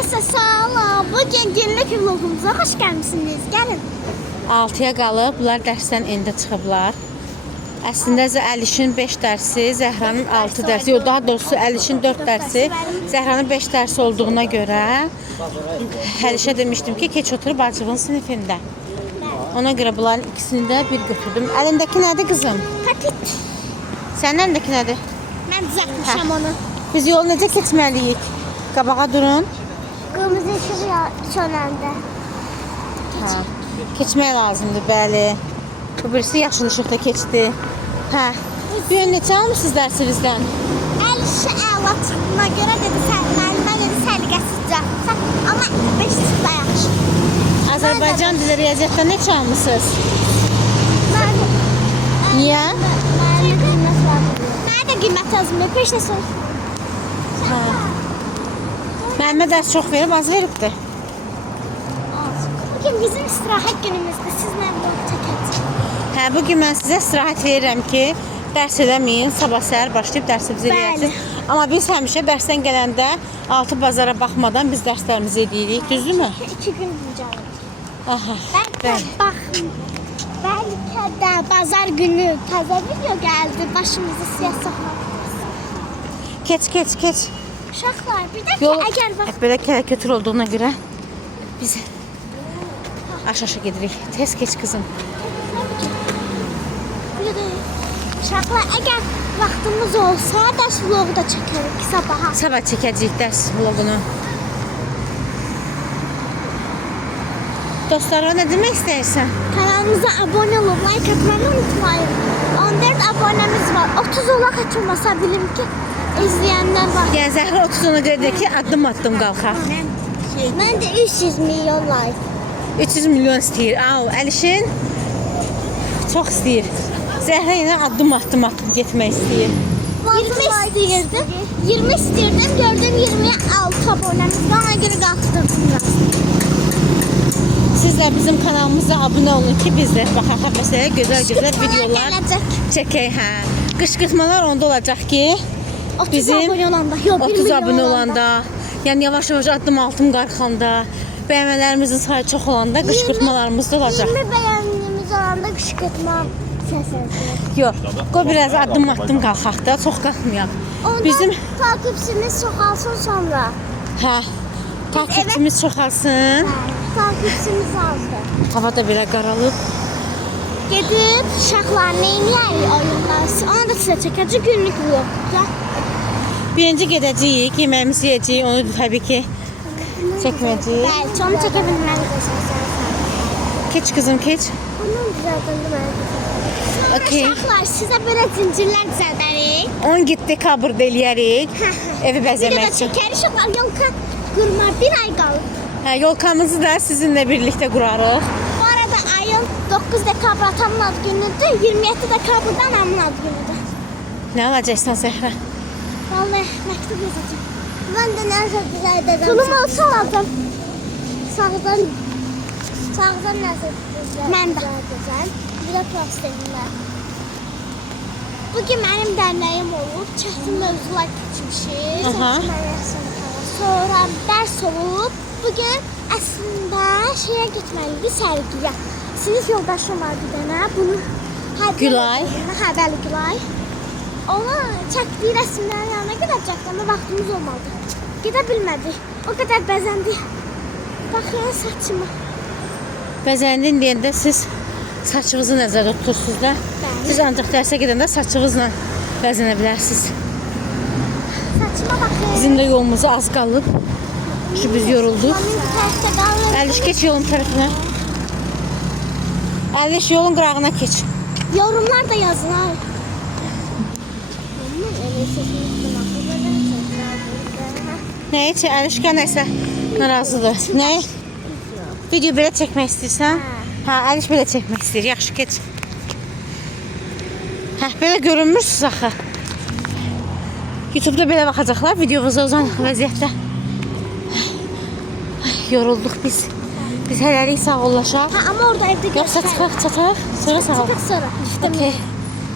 Herkese sağlam. Bugün günlük vlogumuza hoş gelmişsiniz. Gelin. 6-ya qalıb, bunlar dərsdən indi çıxıblar. Əslində Əlişin 5 dərsi, Zəhranın 6 dərsi, yox daha doğrusu Əlişin 4 dərsi, Zəhranın 5 dərsi olduğuna görə Əlişə demişdim ki, keç otur bacığın sinifində. Ona görə bunların ikisini də bir götürdüm. Əlindəki nədir qızım? Paket. Sənin əlindəki nədir? Ben düzeltmişim onu. Biz yolu necə keçməliyik? Qabağa durun. Kırmızı ışık sönəndə. Hə. Keçmək lazımdır, bəli. Bu birisi yaşıl ışıqda keçdi. Hə. Bir gün neçə almışsınız dərsinizdən? Əlişə əla çıxdığına görə dedi, müəllimə dedi, səliqəsizcə. Amma 5 çıxda yaxşı. Azərbaycan dili riyaziyyatdan neçə almışsınız? Niyə? Mənə də qiymət yazmıyor, peşə sor. Hə. Müəllimə dərs çox verib, az veribdir. Bugün bizim istirahət günümüzdür, sizlə vlog çəkəcəyik. Hə, bugün mən sizə istirahət verirəm ki, dərs eləməyin, sabah səhər başlayıb dərsimizi eləyəcəksiniz. Amma biz həmişə dərsdən gələndə 6 bazara baxmadan biz dərslərimizi edirik, düzdürmü? 2 gün dincəlirik. Aha, Bəli. bəli. Bəlkə də bazar günü təzə video gəldi, başımızı siyah saxlamaq. Keç. Uşaqlar, bir də ki, Yol əgər vaxt belə kərəkətur olduğuna görə biz aşağı gedirik. Tez keç qızım. Uşaqlar, əgər vaxtımız olsa, dərs vlogu da çəkərik sabaha. Sabah çəkəcəyik dərs vlogunu. Dostlara nə demək istəyirsən? Kanalımıza abunə olub, like atmayı unutmayın. 14 abunəmiz var. 30 olaq heç olmasa bilim ki, izləyənlər var. Yəni Zəhra 30 ona görə deyir ki, addım qalxaq. Mən də 300 milyon like. 300 milyon istəyir. Au, Əlişin çox istəyir. Zəhra yenə addım getmək istəyir. 20 istəyirdim. 20 istəyirdim, gördüm 26 abunəmiz var. Ona görə qalxdım biraz. Siz də bizim kanalımıza abunə olun ki, biz də baxaq məsələyə gözəl videolar çəkək. Hə. Qışqırtmalar onda olacaq ki, 30 bizim abunə olanda, yox, 30 abunə olanda, yəni yavaş-yavaş addım qalxanda, bəyənmələrimizin sayı çox olanda qışqırtmalarımız da olacaq. 20 bəyənliyimiz olanda qışqırtma səsi. Yox, qoy biraz addım qalxaq da, çox qalxmayaq. Bizim takipçimiz çoxalsın sonra. hə, takipçimiz çoxalsın. Takipçimiz azdır. Hava da belə qaralıb. Gedib uşaqlar neyniyərik oyunlar. Onu da sizə çəkəcək günlük vlogda. Birinci gedəcəyik, yeməyimizi yeyəcəyik, onu da təbii ki çəkməyəcəyik. Bəli, onu çəkə bilməliyik. Keç qızım, keç. Bunun düzəldəndə mənə. Okey. Uşaqlar sizə belə zincirlər düzəldərik. 10 dekabr eləyərik. Evi Bir də bəzəmək üçün. çəkərik. Uşaqlar yolka qurma bir ay qalıb. Hə, yolkamızı da sizinlə birlikdə qurarıq. Bu arada ayın 9 dekabr atamın ad günüdür. 27 dekabrda anamın ad günüdür. Nə alacaqsan Zəhra? Vallahi məktub yazacağım. Mən də nəsə düzəldəcəm. Pulum olsa alacağım. Sağdan nəsə düzəldəcəm. Mən də. Bir də plastikinlə. Bugün mənim dərnəyim olub. Çətin mövzular keçmişik. Aha. Sonra dərs olub. Bugün əslində şeyə getməliydik, sərgiyə. Sinif yoldaşım var bir dənə. Bunu Gülay. Hə, bəli, Gülay. Ona çəkdiyi rəsmlərin yanına gedəcəkdik, amma vaxtımız olmadı. Gedə bilmədik. O qədər bəzəndik. Baxın saçıma. Bəzəndin deyəndə siz saçınızı nəzərdə tutursunuz da. Bəli. Siz ancaq dərsə gedəndə saçınızla bəzənə bilərsiniz. Saçıma baxın. Bizim də yolumuza az qalıb. Şu biz yorulduq. Mənim tərəfdə qalır. Əliş keç yolun tərəfinə. Əliş yolun qırağına keç. Yorumlar da yazın ha. Nə heç Əliş nəsə narazıdır. Nə? Video belə çəkmək istəyirsən? Hə, Əliş belə çəkmək istəyir. Yaxşı keç. Hə, belə görünmürsünüz axı. YouTube'da belə baxacaqlar videomuza uzanıq vəziyyətdə. Yorulduq biz. Biz hələlik sağollaşaq. Hə, amma orada evdə Yoxsa çataq, sonra sağol. Çataq sonra. Okay.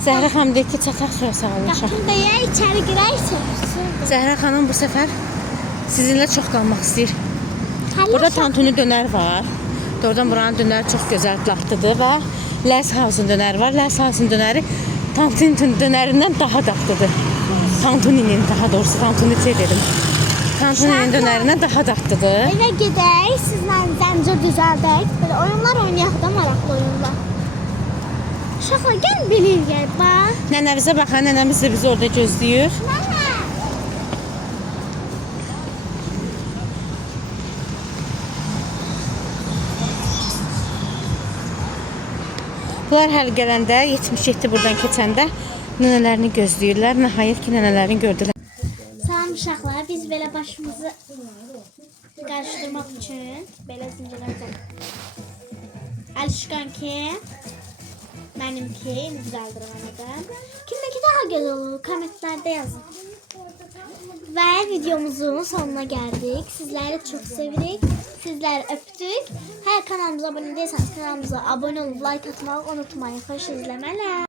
Zəhra xanım deyir ki, çataq sonra sağollaşaq. Qapını deyə içəri girərsən. Zəhra xanım bu səfər sizinlə çox qalmaq istəyir. Burada tantuni dönər var. Doğrudan buranın dönəri çox gözəl dadlıdır və Ləs House'un dönəri var. Ləs House'un dönəri tantuni dönərindən daha dadlıdır. Tantuninin daha doğrusu tantuni dedim. Tantuninin dönərindən daha dadlıdır. Eve gedək, sizlə zəncir düzəldək. Belə oyunlar oynayaq da maraqlı oyunlar. Şaxa gəl bilir gəl bax. Nənəmizə baxın, nənəmiz də bizi orada gözləyir. Nənə. Bunlar hər gələndə 77 buradan keçəndə nənələrini gözləyirlər. Nəhayət ki, nənələrini gördülər. Salam uşaqlar, biz belə başımızı qarışdırmaq üçün belə zincirlərdən Alişkanki, mənimki, düzəldirəm onu da. Kimdəki daha gözəl olur? Kommentlərdə yazın. Və videomuzun sonuna gəldik. Sizləri çox sevirik. Sizləri öpdük. Hər kanalımıza abunə değilseniz kanalımıza abunə olub like atmağı unutmayın. Xoş izləmələr.